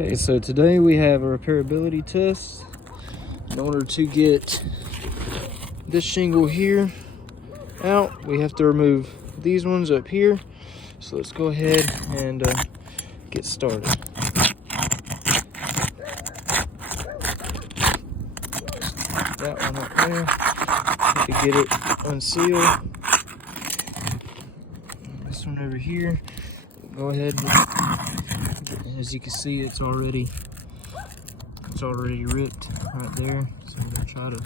Okay, so today we have a repairability test. In order to get this shingle here out, we have to remove these ones up here. So let's go ahead and get started. That one up there, have to get it unsealed. This one over here, go ahead and, as you can see, it's already ripped right there. So I'm gonna try to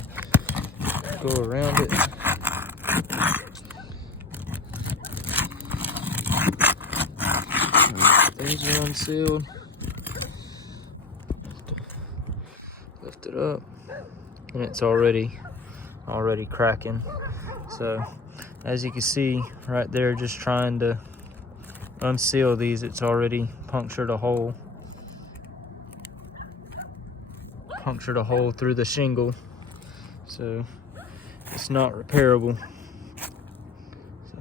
go around it. These are unsealed. Lift it up, and it's already cracking. So as you can see right there, just trying to unseal these, it's already punctured a hole through the shingle, so it's not repairable. So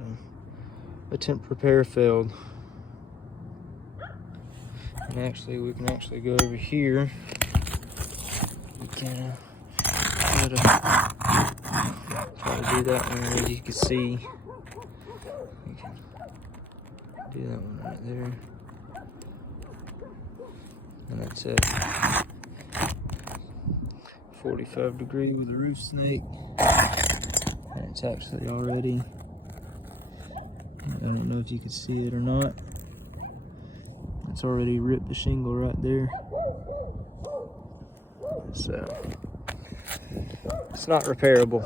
attempt repair failed. And actually, we can actually go over here. We can try to do that one. As you can see, we can do that one right there, and that's it. 45 degree with a roof snake, and it's actually already, I don't know if you can see it or not, it's already ripped the shingle right there. So it's not repairable.